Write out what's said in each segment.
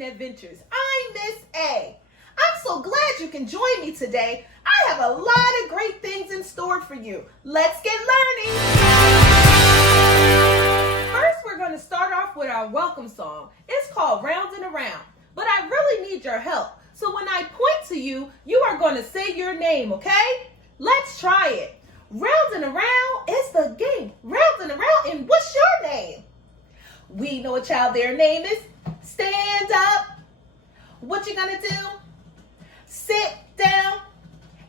learning adventures. I'm Miss A. I'm so glad you can join me today. I have a lot of great things in store for you. Let's get learning. First, we're going to start off with our welcome song. It's called Round and Around, but I really need your help. So when I point to you, you are going to say your name, okay? Let's try it. Round and around is the game. Round and around, and what's your name? We know a child, their name is. Stand up. What you gonna do? Sit down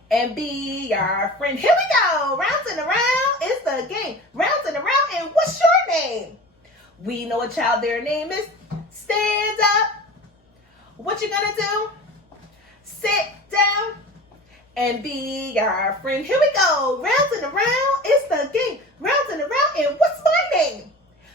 and be our friend. Here we go. Round and around is the game. Round and around, and what's your name? We know a child, their name is. Stand up. What you gonna do? Sit down and be our friend. Here we go. Round and around is the game. Round and around, and what's my name?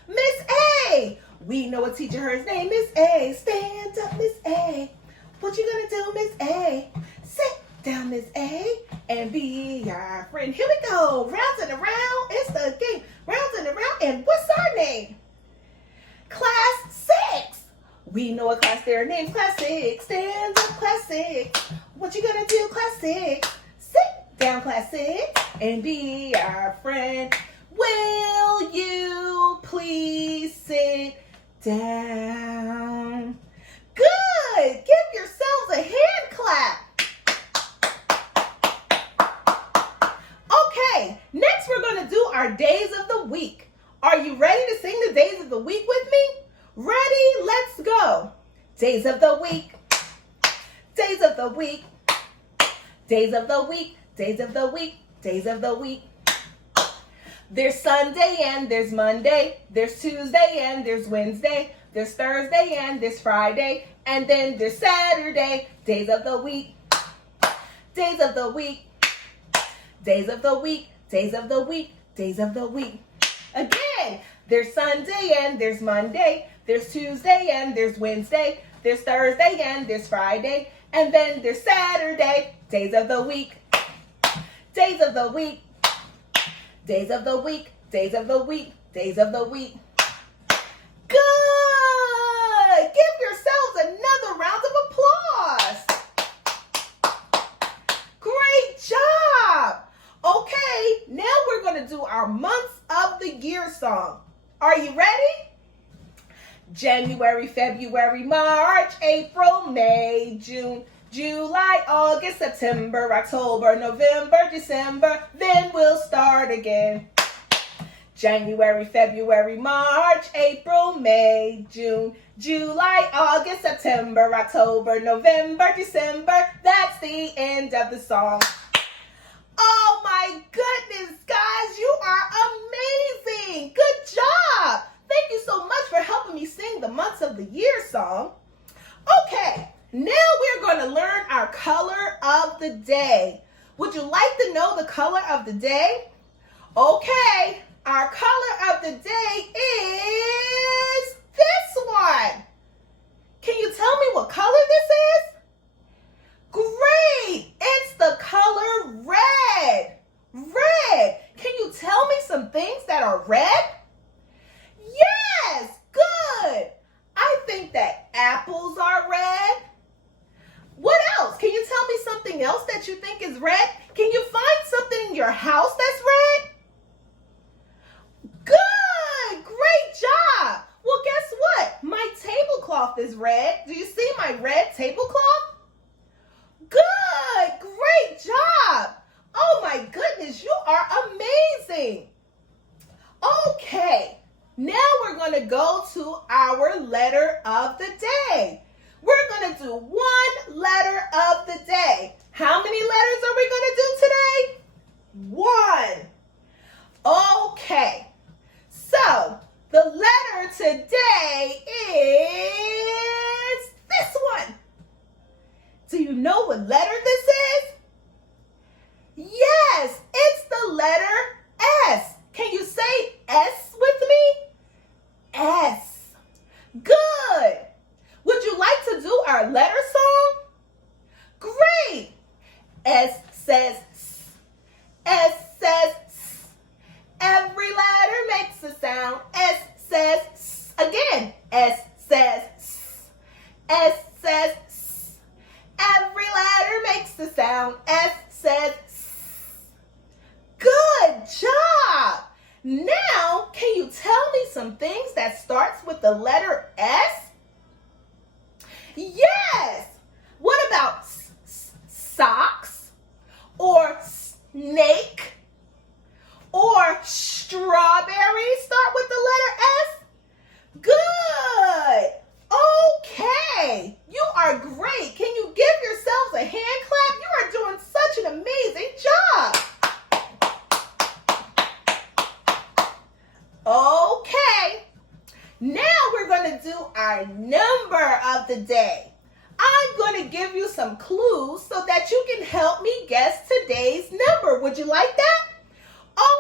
Miss A. We know a teacher, her name is A. Stand up, Miss A. What you gonna do, Miss A? Sit down, Miss A, and be our friend. Here we go. Round and around is the game. Round and around, and what's our name? Class 6. We know a class, their name's Class 6. Stand up, Class 6. What you gonna do, Class 6? Sit down, Class 6, and be our friend. Will you please sit down? Good! Give yourselves a hand clap. Okay, next we're going to do our days of the week. Are you ready to sing the days of the week with me? Ready? Let's go. Days of the week. Days of the week. Days of the week. Days of the week. Days of the week. There's Sunday and there's Monday. There's Tuesday and there's Wednesday. There's Thursday and there's Friday. And then there's Saturday. Days of the week. Days of the week. Days of the week. Days of the week. Days of the week. Again, there's Sunday and there's Monday. There's Tuesday and there's Wednesday. There's Thursday and there's Friday. And then there's Saturday. Days of the week. Days of the week. Days of the week. Days of the week. Days of the week. Good! Give yourselves another round of applause. Great job! Okay, now we're going to do our months of the year song. Are you ready? January, February, March, April, May, June, July, August, September, October, November, December, then we'll start again. January, February, March, April, May, June, July, August, September, October, November, December. That's the end of the song. Oh my goodness, guys, you are amazing. Good job. Thank you so much for helping me sing the months of the year song. Okay, now we're going to learn our color of the day. Would you like to know the color of the day? Okay, our color of the day is this one. Can you tell me what color this is? Great! It's the color red. Red. Can you tell me some things that are red? Yes! Good! I think that apples are red. What else? Can you tell me something else that you think is red? Can you find something in your house that's red? Good! Great job! Well, guess what? My tablecloth is red. Do you see my red tablecloth? Good! Great job! Oh my goodness, you are amazing! Okay, now we're going to go to our letter of the day. We're going to do one letter of the day. How many letters are we going to do today? One. Okay, so the letter today is this one. Do you know what letter this is? Yes, it's the letter S. Can you say S with me? S. Good. Would you like to do our letter song? Great. S says S. S says S. Every letter makes a sound. S says S. Again. S says S. S that starts with the letter S? Yes! What about socks? Or snake? Or strawberry start with the letter S? Good! Okay! You are great! Can you give yourselves a hand clap? You are doing such an amazing job! Okay, now we're going to do our number of the day. I'm going to give you some clues so that you can help me guess today's number. Would you like that?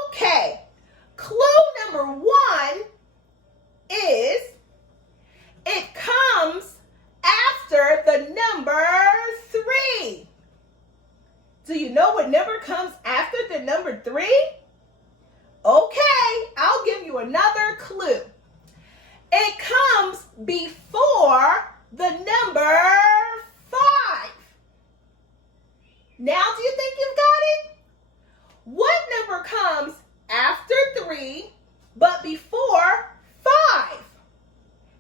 Okay, clue number 1 is it comes after the number 3. Do you know what number comes after the number 3? Okay, I'll give you another clue. It comes before the number 5. Now do you think you've got it? What number comes after 3 but before 5?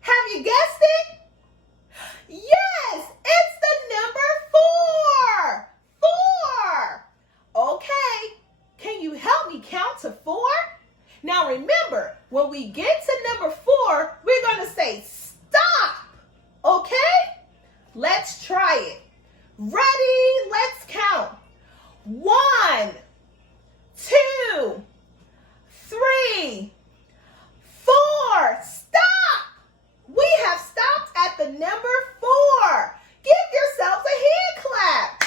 Have you guessed it? Yes, it's the number 4. 4. Okay. Can you help me count to 4? Now remember, when we get to number 4, we're going to say stop. Okay? Let's try it. Ready? Let's count. 1, 2, 3, 4. Stop. We have stopped at the number 4. Give yourselves a hand clap.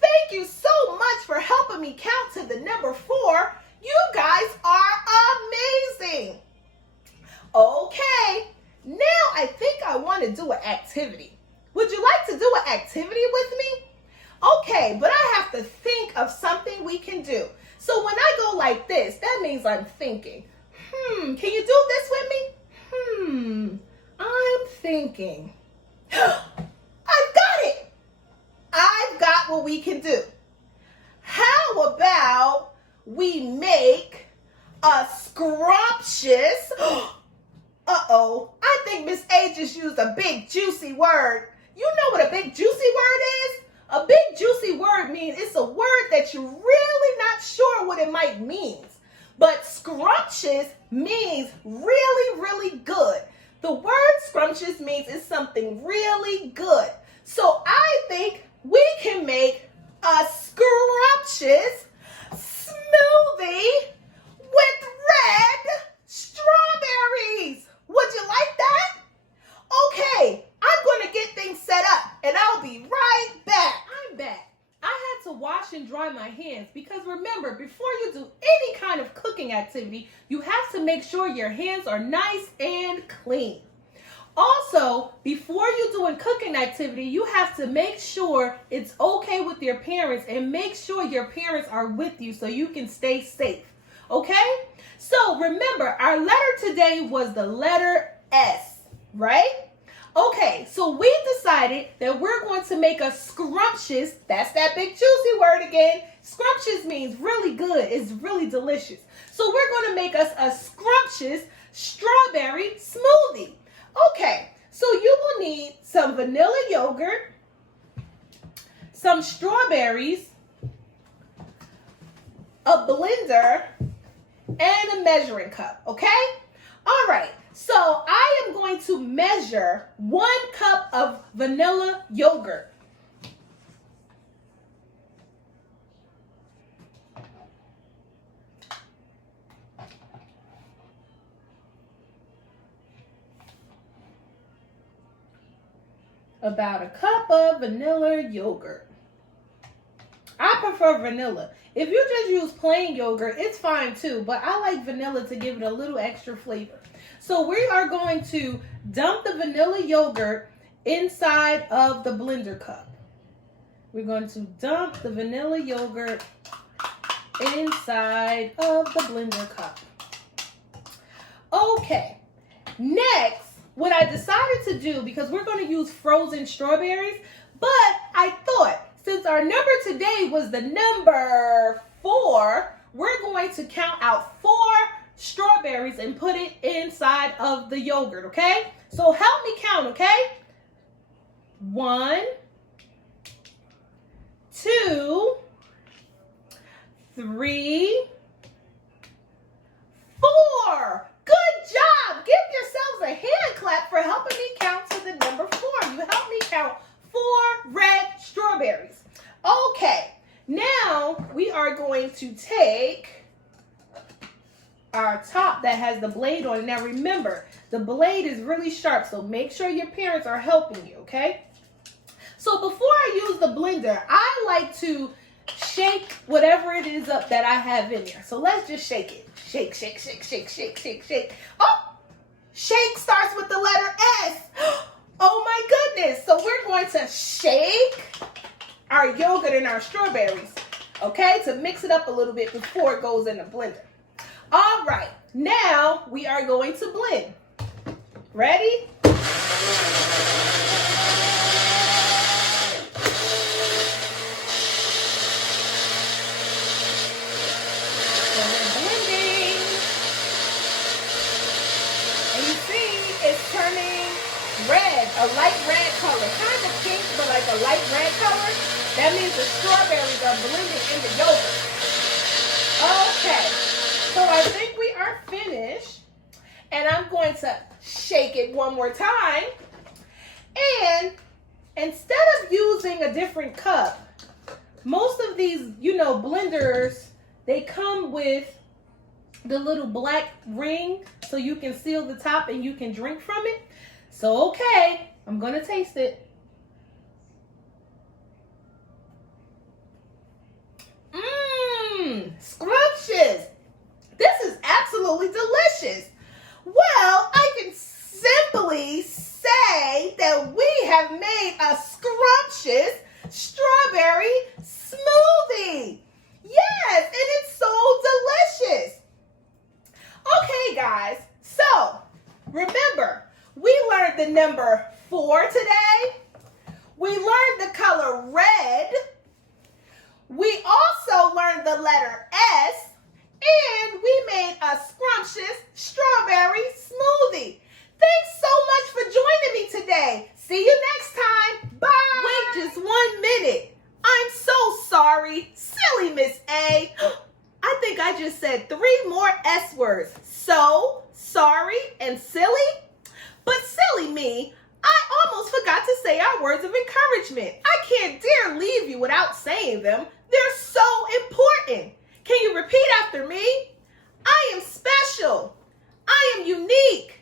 Thank you so much for helping me count to the number 4. You guys are amazing. Okay, now I think I want to do an activity. Would you like to do an activity with me? Okay, but I have to think of something we can do. So when I go like this, that means I'm thinking. Can you do this with me? I'm thinking. I've got it. I've got what we can do. How about we make a scrumptious, I think Miss A just used a big juicy word. You know what a big juicy word is? A big juicy word means it's a word that you're really not sure what it might mean. But scrumptious means really, really good. The word scrumptious means it's something really good. So I think we can make a scrumptious smoothie with red strawberries. Would you like that? Okay, I'm going to get things set up and I'll be right back. I'm back. I had to wash and dry my hands because remember, before you do any kind of cooking activity, you have to make sure your hands are nice and clean. Also, before you do a cooking activity, you have to make sure it's okay with your parents and make sure your parents are with you so you can stay safe. Okay? So remember, our letter today was the letter S, right? Okay, so we decided that we're going to make a scrumptious, that's that big juicy word again. Scrumptious means really good, it's really delicious. So we're going to make us a scrumptious strawberry smoothie. Okay, so you will need some vanilla yogurt, some strawberries, a blender, and a measuring cup, okay? All right, so I am going to measure 1 cup of vanilla yogurt. About a cup of vanilla yogurt. I prefer vanilla. If you just use plain yogurt, it's fine too, but I like vanilla to give it a little extra flavor. So we are going to dump the vanilla yogurt inside of the blender cup. We're going to dump the vanilla yogurt inside of the blender cup. Okay, next, what I decided to do, because we're going to use frozen strawberries, but I thought since our number today was the number 4, we're going to count out 4 strawberries and put it inside of the yogurt, okay? So help me count, okay? 1, 2, 3, 4. Good job. Give yourselves a hand clap for helping me count to the number 4. You helped me count 4 red strawberries. Okay, now we are going to take our top that has the blade on it. Now remember, the blade is really sharp, so make sure your parents are helping you, okay? So before I use the blender, I like to shake whatever it is up that I have in there. So let's just shake it. Shake, shake, shake, shake, shake, shake, shake. Oh, shake starts with the letter S. Oh my goodness. So we're going to shake our yogurt and our strawberries, okay, to mix it up a little bit before it goes in the blender. All right, now we are going to blend. Ready? Red, a light red color, kind of pink, but like a light red color. That means the strawberries are blended in the yogurt. Okay, so I think we are finished, and I'm going to shake it one more time. And instead of using a different cup, most of these, blenders, they come with the little black ring so you can seal the top and you can drink from it. So, okay, I'm going to taste it. Scrumptious. This is absolutely delicious. Well, I can simply say that we have made a scrumptious strawberry smoothie. Yes, and it's so delicious. Okay, guys, so remember, we learned the number 4 today. We learned the color red. We also learned the letter S. And we made a scrumptious strawberry smoothie. Thanks so much for joining me today. See you next time. Bye. Wait just 1 minute. I'm so sorry. Silly Miss A. I think I just said 3 more S words. So, sorry, and silly. But silly me, I almost forgot to say our words of encouragement. I can't dare leave you without saying them. They're so important. Can you repeat after me? I am special. I am unique.